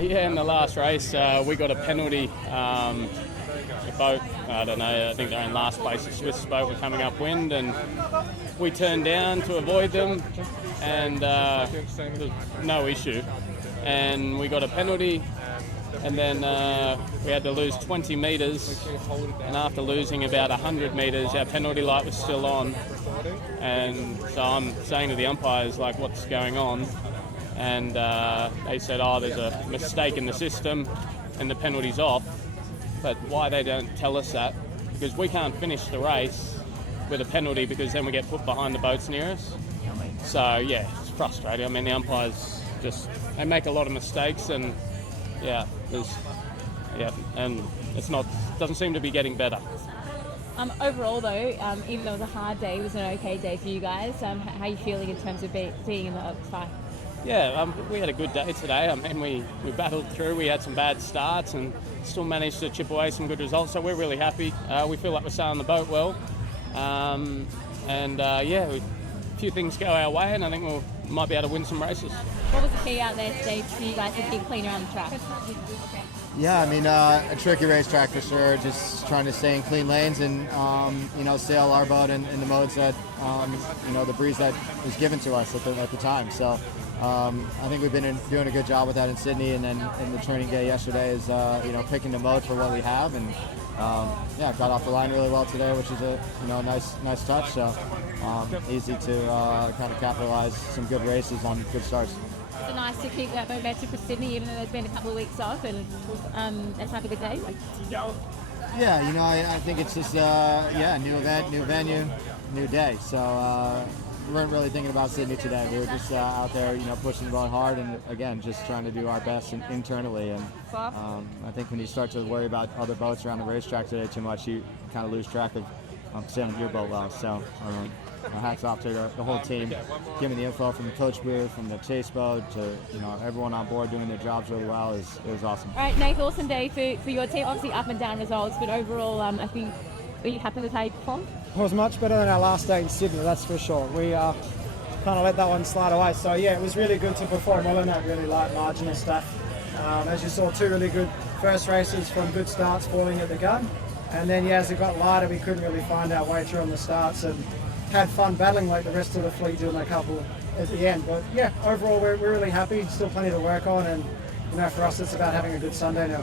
Yeah, in the last race, we got a penalty. The boat, I don't know, I think they're in last place. The Swiss boat were coming upwind, and we turned down to avoid them, and there's no issue. And we got a penalty, and then we had to lose 20 metres, and after losing about 100 metres, our penalty light was still on. And so I'm saying to the umpires, like, what's going on? And they said, oh, there's a mistake in the system and the penalty's off. But why they don't tell us that? Because we can't finish the race with a penalty, because then we get put behind the boats near us. So yeah, it's frustrating. I mean, the umpires they make a lot of mistakes, and and doesn't seem to be getting better. Overall though, even though it was a hard day, it was an okay day for you guys. How are you feeling in terms of being in the fight? Yeah, we had a good day today. I mean, we battled through. We had some bad starts and still managed to chip away some good results. So we're really happy. We feel like we're sailing the boat well. A few things go our way, and I think we might be able to win some races. What was the key out there today for you guys to keep clean around the track? Yeah, I mean, a tricky racetrack for sure. Just trying to stay in clean lanes and, sail our boat in the modes that, the breeze that was given to us at the time. So I think we've been doing a good job with that in Sydney, and then in the training day yesterday is, picking the mode for what we have. And, got off the line really well today, which is a nice touch. So easy to kind of capitalize some good races on good starts. It's nice to keep that momentum for Sydney, even though there's been a couple of weeks off, and it's like a good day. Yeah, I think it's just new event, new venue, new day. So we weren't really thinking about Sydney today. We were just out there, pushing the boat hard, and again, just trying to do our best internally. And I think when you start to worry about other boats around the racetrack today too much, you kind of lose track of sailing your boat well. So hats off to the whole team, giving the info from the coach booth, from the chase boat to everyone on board doing their jobs really well. It was awesome. All right, Nate, awesome day for your team. Obviously up and down results, but overall, I think, were you happy with how you performed? It was much better than our last day in Sydney, that's for sure. We kind of let that one slide away. So yeah, it was really good to perform well in that really light margin and stuff. As you saw, 2 really good first races from good starts falling at the gun. And then as it got lighter, we couldn't really find our way through on the starts, and had fun battling like the rest of the fleet, doing a couple at the end. But yeah, overall we're really happy. Still plenty to work on, and for us it's about having a good Sunday now.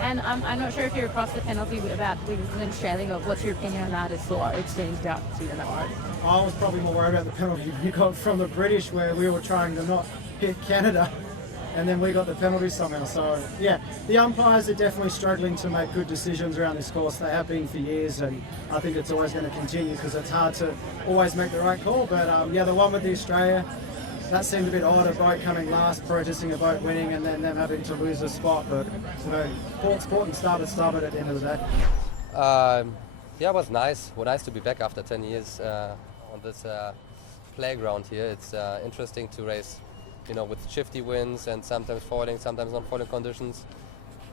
And I'm not sure if you're across the penalty about in Australia, but what's your opinion on that? It's changed out to that one. I was probably more worried about the penalty we got from the British, where we were trying to not hit Canada, and then we got the penalty somehow. So yeah, the umpires are definitely struggling to make good decisions around this course. They have been for years, and I think it's always going to continue, because it's hard to always make the right call. But the one with the Australia, that seemed a bit odd, a boat coming last, protesting a boat winning, and then them having to lose a spot. But port and starboard at the end of the day. It was nice. Nice to be back after 10 years on this playground here. It's interesting to race, with shifty winds and sometimes foiling, sometimes not foiling conditions.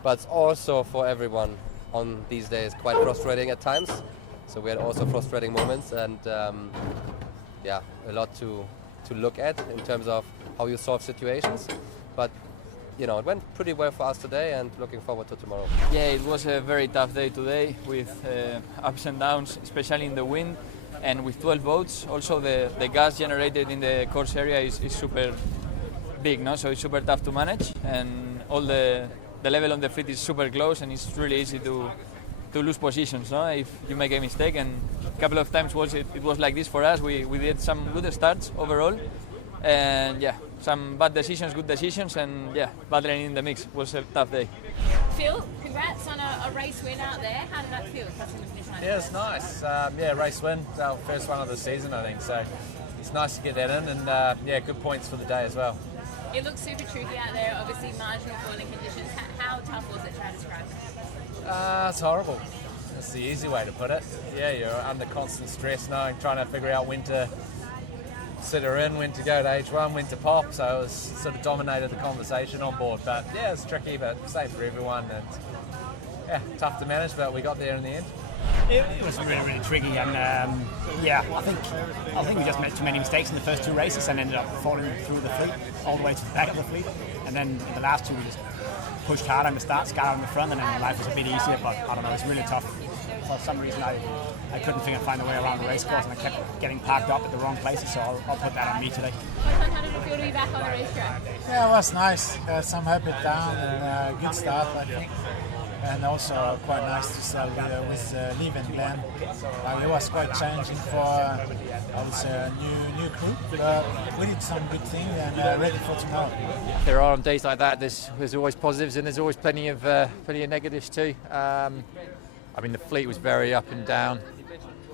But it's also for everyone on these days quite frustrating at times. So we had also frustrating moments, and a lot to look at in terms of how you solve situations. But it went pretty well for us today, and looking forward to tomorrow. Yeah, it was a very tough day today, with ups and downs, especially in the wind, and with 12 boats. Also the gas generated in the course area is super big, so it's super tough to manage, and all the level on the fleet is super close, and it's really easy to lose positions, if you make a mistake. And a couple of times it was like this for us. We did some good starts overall, and some bad decisions, good decisions, and battling in the mix. It was a tough day. Phil, congrats on a race win out there. How did that feel? Yeah, it's nice. Race win, our first one of the season, I think. So it's nice to get that in, and good points for the day as well. It looks super tricky out there, obviously marginal foiling conditions. How tough was it? Try to describe it. It's horrible. That's the easy way to put it. Yeah, you're under constant stress now, trying to figure out when to sit her in, when to go to H1, when to pop. So it was sort of dominated the conversation on board. But it's tricky, but safe for everyone. And tough to manage, but we got there in the end. It was really, really tricky, and I think we just made too many mistakes in the first 2 races and ended up falling through the fleet, all the way to the back of the fleet. And then in the last two, we just pushed hard on the start, got out in the front, and then life was a bit easier. But I don't know, it's really tough. For some reason, I couldn't find a way around the race course, and I kept getting parked up at the wrong places. So I'll put that on me today. How did it feel to be back on the racetrack? Yeah, it was nice. Some habit down and good start, I think. And also quite nice to sail with Liv and Glenn. It was quite challenging for, I would say, a new group, but we did some good things and ready for tomorrow. There are on days like that, there's always positives and there's always plenty of negatives too. I mean, the fleet was very up and down.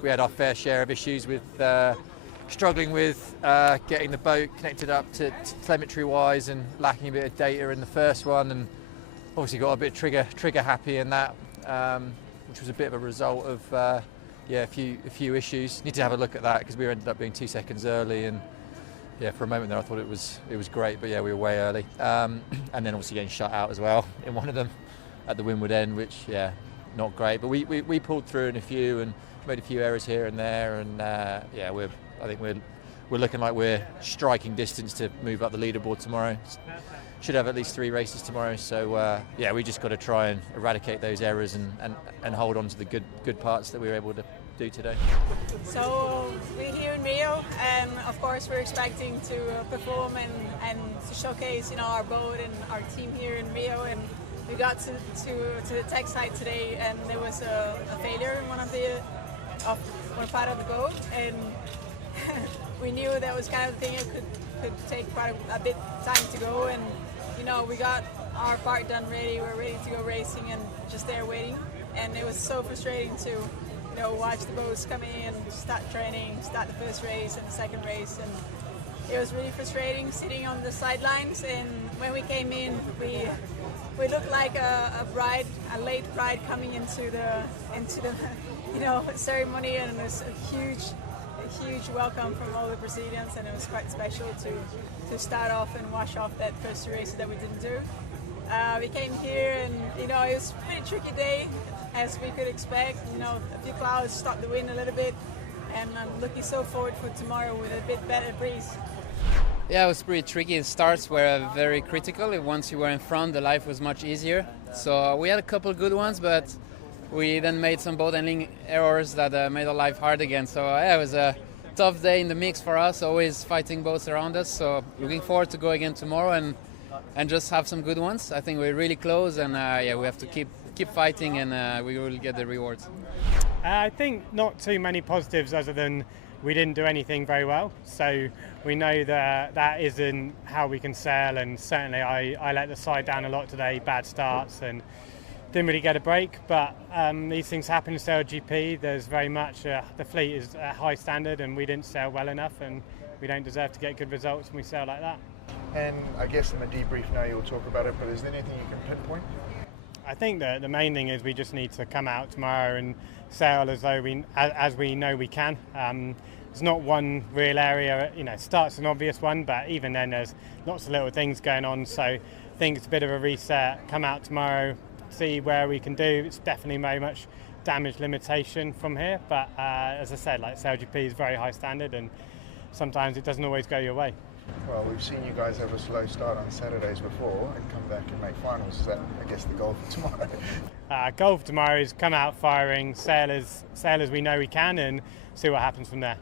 We had our fair share of issues with struggling with getting the boat connected up to telemetry-wise and lacking a bit of data in the first one, and obviously got a bit trigger happy in that, which was a bit of a result of a few issues. Need to have a look at that because we ended up being 2 seconds early, and yeah, for a moment there I thought it was great, but yeah, we were way early, and then obviously getting shut out as well in one of them at the windward end, which not great, but we pulled through in a few and made a few errors here and there, and I think we're looking like we're striking distance to move up the leaderboard tomorrow. Should have at least 3 races tomorrow, so we just got to try and eradicate those errors and hold on to the good parts that we were able to do today. So we're here in Rio, and of course we're expecting to perform and to showcase our boat and our team here in Rio. And we got to the tech site today, and there was a failure in one part of the boat, and we knew that was kind of the thing that could take quite a bit time to go, and we got our part done ready. We're ready to go racing and just there waiting, and it was so frustrating to watch the boats come in, start training, start the first race and the second race, and it was really frustrating sitting on the sidelines. And when we came in, we looked like a late bride coming into the ceremony, and it was a huge welcome from all the Brazilians, and it was quite special to start off and wash off that first 2 races that we didn't do. We came here, and it was a pretty tricky day, as we could expect. A few clouds stopped the wind a little bit, and I'm looking so forward for tomorrow with a bit better breeze. Yeah, it was pretty tricky. The starts were very critical. Once you were in front, the life was much easier. So we had a couple good ones, but we then made some boat handling errors that made our life hard again. So it was a tough day in the mix for us, always fighting boats around us. So looking forward to go again tomorrow and just have some good ones. I think we're really close, and we have to keep fighting, and we will get the rewards. I think not too many positives other than we didn't do anything very well. So we know that isn't how we can sail, and certainly I let the side down a lot today, bad starts, and didn't really get a break. But these things happen in SailGP. There's very much the fleet is at high standard, and we didn't sail well enough, and we don't deserve to get good results when we sail like that. And I guess in the debrief now you'll talk about it, but is there anything you can pinpoint? I think that the main thing is we just need to come out tomorrow and sail as though as we know we can. It's not one real area, start's an obvious one, but even then there's lots of little things going on. So I think it's a bit of a reset. Come out tomorrow, see where we can do. It's definitely very much damage limitation from here, but as I said, like SailGP is very high standard, and sometimes it doesn't always go your way. Well, we've seen you guys have a slow start on Saturdays before and come back and make finals. Is that, I guess, the goal for tomorrow? Goal for tomorrow is come out firing, sail as we know we can, and see what happens from there.